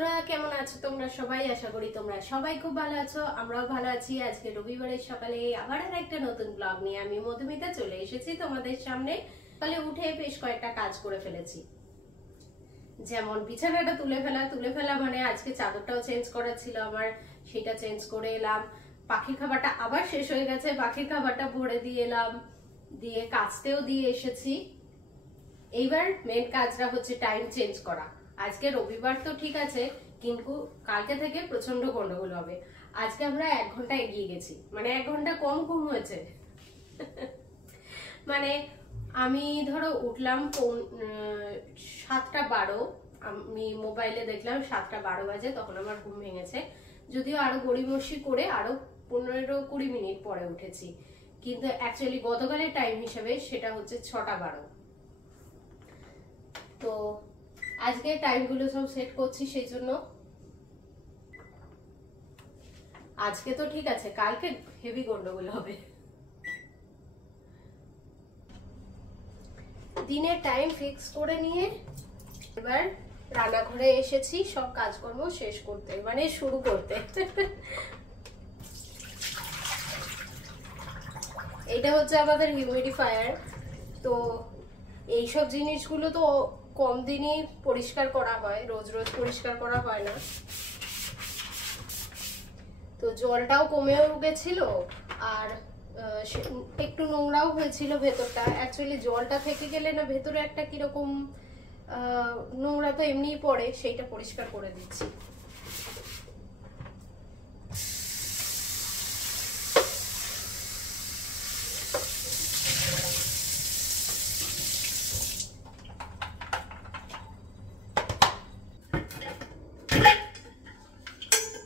বন্ধুরা কেমন আছো তোমরা সবাই? আশা করি তোমরা সবাই খুব ভালো আছো, আমরাও ভালো আছি। আজকে রবিবারের সকালে আবার একটা নতুন ব্লগ নিয়ে আমি মধুমিতা চলে এসেছি তোমাদের সামনে। সকালে উঠে বেশ কয়েকটা কাজ করে ফেলেছি, যেমন বিছানাটা তুলে ফেলা মানে আজকে চাদরটাও চেঞ্জ করা ছিল আমার, সেটা চেঞ্জ করে এলাম। পাখির খাবারটা আবার শেষ হয়ে গেছে, পাখির খাবারটা ভরে দিয়ে এলাম, দিয়ে কাচতেও দিয়ে এসেছি। এইবার মেন কাজটা হচ্ছে টাইম চেঞ্জ করা। আজকে রবিবার তো ঠিক আছে, কিন্তু কালকে থেকে প্রচন্ড গন্ডগোল হবে। আজকে আমরা 1 ঘন্টা এগিয়ে গেছি, মানে 1 ঘন্টা কম ঘুম হয়েছে। মানে আমি ধরো উঠলাম 7:12, আমি মোবাইলে দেখলাম 7:12 বাজে, তখন আমার ঘুম ভেঙেছে। যদিও আরো গড়িমসি করে আরো 15-20 মিনিট পরে উঠেছি, কিন্তু অ্যাকচুয়ালি গতকালের টাইম হিসেবে সেটা হচ্ছে 6:12। তো আজকে টাইমগুলো সব সেট করছি, সেই জন্য আজকে তো ঠিক আছে, কালকে হেভি গন্ডগোল হবে। দিনের টাইম ফিক্স করে নিয়ে এবার রান্নাঘরে এসেছি সব কাজকর্ম শেষ করতে, মানে শুরু করতে। এটা হচ্ছে আমাদের হিউমিডিফায়ার। তো এইসব জিনিসগুলো তো কম দিনই পরিষ্কার করা হয়, রোজ রোজ পরিষ্কার করা হয় না। তো জলটাও কমেও গেছিল, আর একটু নোংরাও হয়েছিল ভেতরটা। অ্যাকচুয়ালি জলটা থেকে গেলে না ভেতরে একটা কিরকম নোংরা তো এমনিই পড়ে, সেইটা পরিষ্কার করে দিচ্ছি।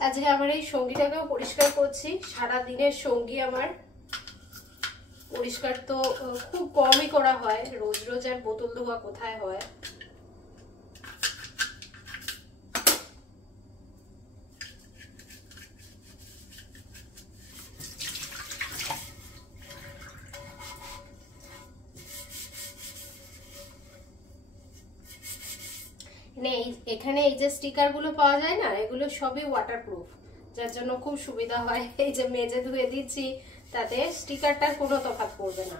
আজকে আমার এই সঙ্গীটাকেও পরিষ্কার করছি। সারা দিনের সঙ্গী আমার পরিষ্কার তো খুব কমই করা হয়, রোজ রোজ আর বোতল ধোয়া কোথায় হয়। এখানে এই যে স্টিকার গুলো পাওয়া যায় না, এগুলো সবই ওয়াটারপ্রুফ, যার জন্য খুব সুবিধা হয়। এই যে মেজে ধুয়ে দিচ্ছি, তাতে স্টিকারটার কোনো তফাৎ পড়বে না।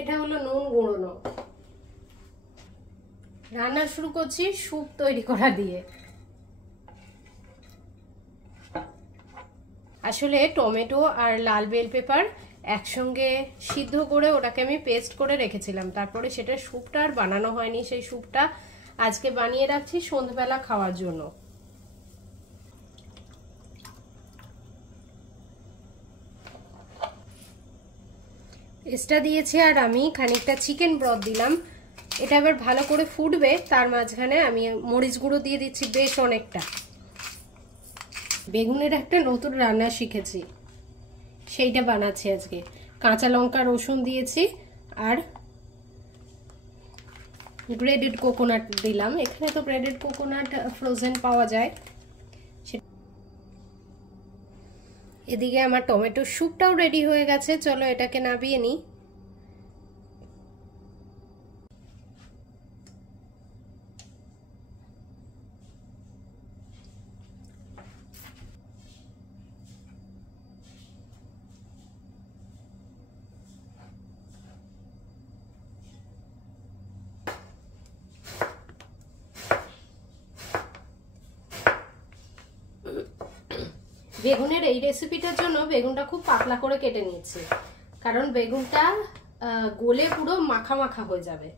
এটা হলো নুন গুঁড়োনো। রান্না শুরু করছি স্যুপ তৈরি করা দিয়ে। আসলে টমেটো আর লাল বেল পেপার একসঙ্গে সিদ্ধ করে ওটাকে আমি পেস্ট করে রেখেছিলাম, তারপরে সেটা স্যুপটা আর বানানো হয়নি। সেই স্যুপটা আজকে বানিয়ে রাখছি সন্ধ্যাবেলা খাওয়ার জন্য। পেস্টটা দিয়েছি, আর আমি খানিকটা চিকেন ব্রথ দিলাম। এটা এবার ভালো করে ফুটবে, তার মাঝখানে আমি মরিচ গুঁড়ো দিয়ে দিচ্ছি বেশ অনেকটা। বেগুনের একটা নতুন রান্না শিখেছি, সেইটা বানাচ্ছি আজকে। কাঁচা লঙ্কা রসুন দিয়েছি, আর গ্রেডেড কোকোনাট দিলাম। এখানে তো গ্রেডেড কোকোনাট ফ্রোজেন পাওয়া যায়। এদিকে আমার টমেটো স্যুপটাও রেডি হয়ে গেছে, চলো এটাকে নামিয়ে নিই। বেগুনের এই রেসিপিটার জন্য বেগুনটা খুব পাতলা করে কেটে নিয়েছি, কারণ বেগুনটা গলে পুরো মাখা মাখা হয়ে যাবে।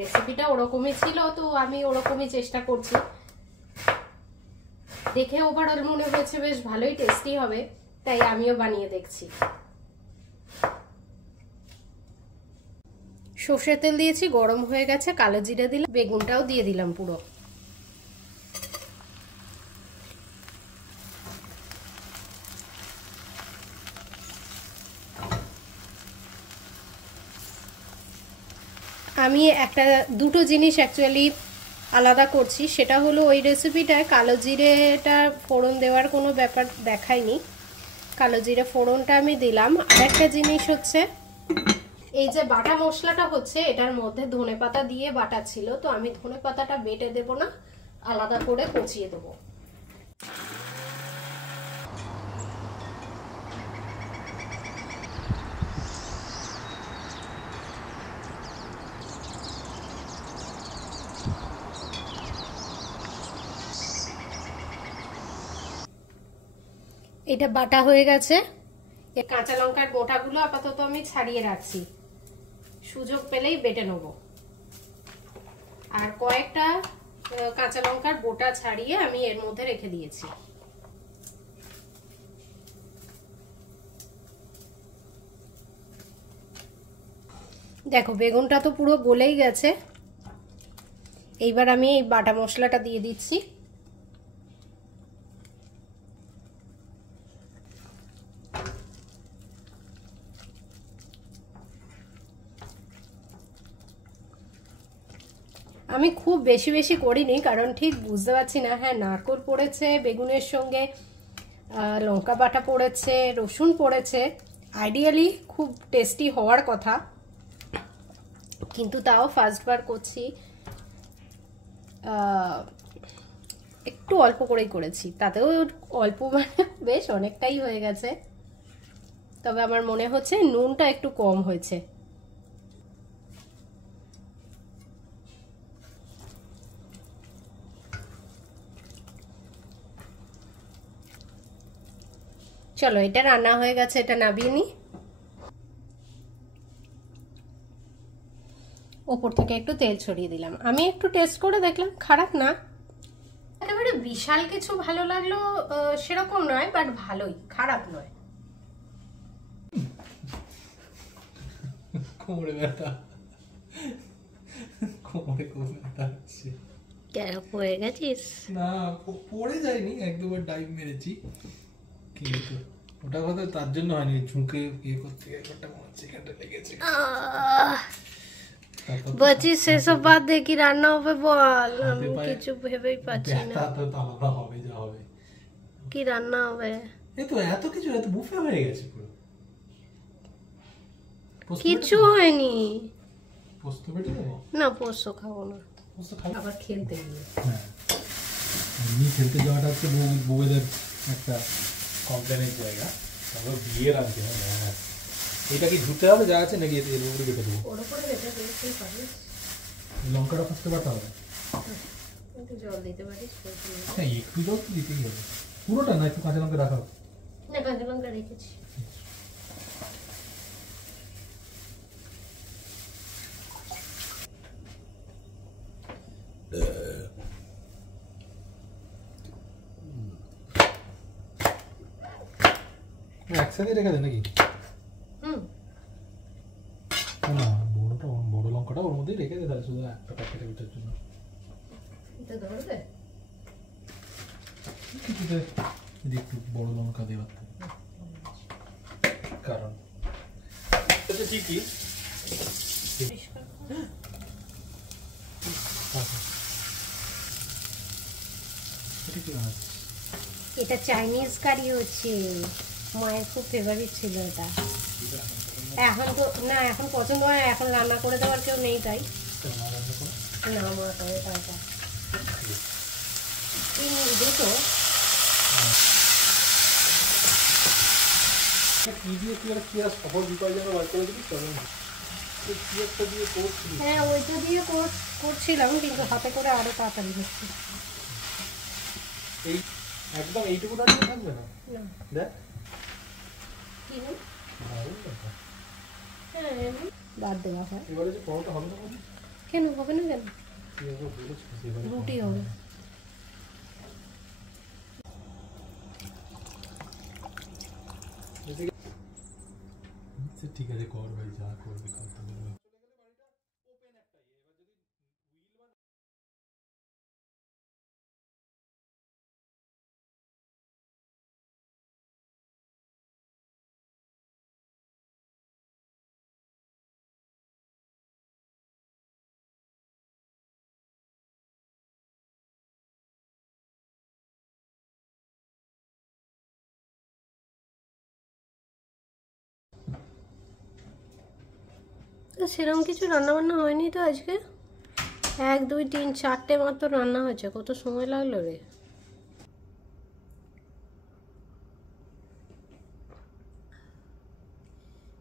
রেসিপিটা ওরকমই ছিল, তো আমি ওরকমই চেষ্টা করছি। দেখে ওভারঅল মনে হয়েছে বেশ ভালোই টেস্টি হবে, তাই আমিও বানিয়ে দেখছি। সর্ষের তেল দিয়েছি, গরম হয়ে গেছে, কালো জিরে দিলাম, বেগুনটাও দিয়ে দিলাম পুরো। আমি দুটো জিনিস অ্যাকচুয়ালি আলাদা করছি, সেটা হলো ওই রেসিপিটায় কালো জিরেটা ফোড়ন দেওয়ার কোনো ব্যাপার দেখায়নি, কালো জিরে ফোড়নটা আমি দিলাম। আর একটা জিনিস হচ্ছে এই যে বাটা মশলাটা হচ্ছে এটার মধ্যে ধনেপাতা দিয়ে বাটা ছিল, তো আমি ধনেপাতাটা বেটে দেব না, আলাদা করে কচিয়ে দেবো। এটা বাটা হয়ে গেছে। এই কাঁচা লঙ্কার বোটাগুলো আপাতত আমি ছাড়িয়ে রাখছি, সুযোগ পেলেই বেটে নেব। আর কয়েকটা কাঁচা লঙ্কার বোটা ছাড়িয়ে আমি এর মধ্যে রেখে দিয়েছি। দেখো বেগুনটা তো পুরো গলেই গেছে। এইবার আমি এই বাটা মশলাটা দিয়ে দিচ্ছি। আমি খুব বেশি বেশি করিনি, কারণ ঠিক বুঝতে পারছি না। হ্যাঁ, নারকেল পড়েছে বেগুনের সঙ্গে, লঙ্কা বাটা পড়েছে, রসুন পড়েছে, আইডিয়ালি খুব টেস্টি হওয়ার কথা, কিন্তু তাও ফার্স্টবার করছি, একটু অল্প করেই করেছি, তাতেও অল্প মানে বেশ অনেকটাই হয়ে গেছে। তবে আমার মনে হচ্ছে নুনটা একটু কম হয়েছে। চলো, এটা রান্না হয়ে গেছে, এটা নামিয়ে নি। ওপর থেকে একটু তেল ছড়িয়ে দিলাম। আমি একটু টেস্ট করে দেখলাম, খারাপ না, একেবারে বিশাল কিছু ভালো লাগলো সেরকম নয়, বাট ভালোই, খারাপ নয়। কোমরে ব্যথা, কোমরে খুব ব্যথা হচ্ছে। কেন পড়ে গেছিস? না, পড়ে যায়নি, এক দুবার ডাইভ মেরেছি, কিন্তু ওটা কথা তার জন্য হয়নি, ঝুঁকে ইয়ে করতে একটা মনে হচ্ছে এখানটা লেগেছে। বলছি সেসব বাদ দিয়ে কি রান্না হবে বল, আমি কিছু ভেবেই পাচ্ছি না। তো আলাদা হবে, যা হবে। কি রান্না হবে? এই তো এত কিছু, এত বুফে হয়ে গেছে পুরো। কিছু হয়নি। পোস্ত বেটে দেবো না, পোস্ত খাবো না, পোস্ত খাবো আবার খেলতে গিয়ে। হ্যাঁ, এমনি খেলতে যাওয়াটা হচ্ছে বউদের একটা কমপ্লেনের জায়গা, তারপর বিয়ের আনতে হয়। হ্যাঁ, এটা কি ধুতে হবে যা আছে নাকি এর উপরে কেটে দেবো? ওর উপরে বেটে দিতেই পারিস। লঙ্কাটা ফার্স্টে বাটা হবে, একটু জল দিতে পারিস। হ্যাঁ একটু জল তো দিতেই হবে, পুরোটা না, একটু কাঁচা লঙ্কা রাখা হবে। না, কাঁচা লঙ্কা রেখেছি। একসাথে রেখে দে নাকি? না, বড় লঙ্কাটা ওর মধ্যেই রেখে দে, তাহলে শুধু একটা প্যাকেটে বিটার জন্য ধরবে যদি একটু বড় লঙ্কা দেওয়ার কারণ ঠিকই। এটা চাইনিজ কারি হচ্ছে, মায়ের খুব ফেভারিট ছিল এটা। এখন তো না, এখন পছন্দ হয়, এখন রান্না করে দেওয়ার কেউ নেই, তাই না মা করে তাইটা দেখো। হ্যাঁ, ওইটা দিয়ে করছিলাম, কিন্তু হাতে করে আরো তাড়াতাড়ি হচ্ছে। এই একদম এইটুকু দাঁড়িয়ে থাকবে না, দেখ কি হ্যাঁ বাদ দেওয়া হয়। এবারে যে পরোটা হবে না, কেন হবে না, কেন রুটি হবে। ঠিক আছে, কর ভাই, যা করবি কর। তো সেরকম কিছু রান্নাবান্না হয়নি তো আজকে, 1 2 3 4টে মাত্র রান্না হয়েছে, কত সময় লাগলো রে।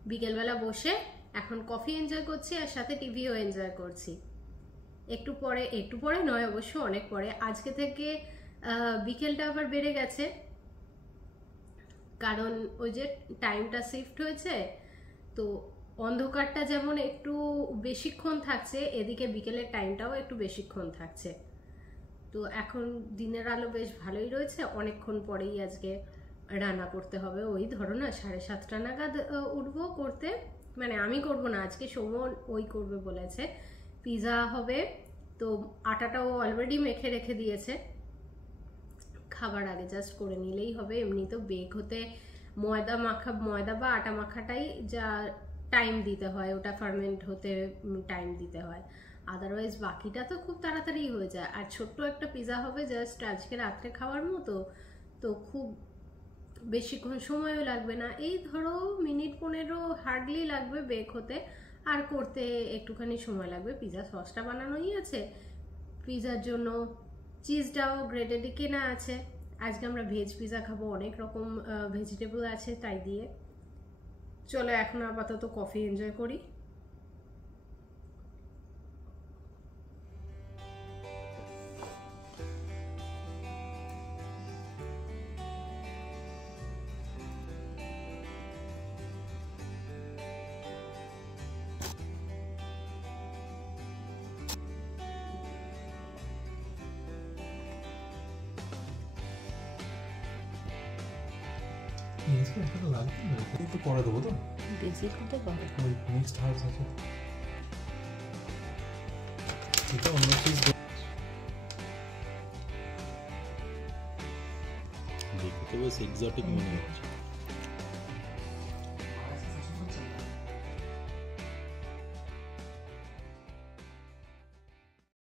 বিকেলবেলা বসে এখন কফি এনজয় করছি আর সাথে টিভিও এনজয় করছি। একটু পরে নয় অবশ্য, অনেক পরে। আজকে থেকে বিকেলটা আবার বেড়ে গেছে, কারণ ওই যে টাইমটা শিফট হয়েছে, তো অন্ধকারটা যেমন একটু বেশিক্ষণ থাকছে, এদিকে বিকেলের টাইমটাও একটু বেশিক্ষণ থাকছে। তো এখন দিনের আলো বেশ ভালোই রয়েছে। অনেকক্ষণ পরেই আজকে রান্না করতে হবে, ওই ধরো না 7:30 নাগাদ উঠবো করতে। মানে আমি করব না, আজকে সৌম্য ওই করবে বলেছে। পিৎজা হবে, তো আটাটাও অলরেডি মেখে রেখে দিয়েছে, খাবার আগে জাস্ট করে নিলেই হবে। এমনি তো বেক হতে ময়দা বা আটা মাখাটাই যা টাইম দিতে হয়, ওটা ফার্মেন্ট হতে টাইম দিতে হয়, আদারওয়াইজ বাকিটা তো খুব তাড়াতাড়ি হয়ে যায়। আর ছোট্ট একটা পিৎজা হবে জাস্ট আজকে রাত্রে খাওয়ার মতো, তো খুব বেশিক্ষণ সময়ও লাগবে না, এই ধরো মিনিট 15 হার্ডলি লাগবে বেক হতে, আর করতে একটুখানি সময় লাগবে। পিৎজা সসটা বানানোই আছে, পিৎজার জন্য চিজটাও গ্রেডেডই কেনা আছে। আজকে আমরা ভেজ পিৎজা খাবো, অনেক রকম ভেজিটেবল আছে তাই দিয়ে। চলো এখন আপাতত কফি এনজয় করি। একটু পরে দেবো তো, বেসিক হতে পারে। ওই নেক্সট হাউস আছে, এটা অন্য চিজ দেখতে বেশ এক্সোটিক মনে হচ্ছে।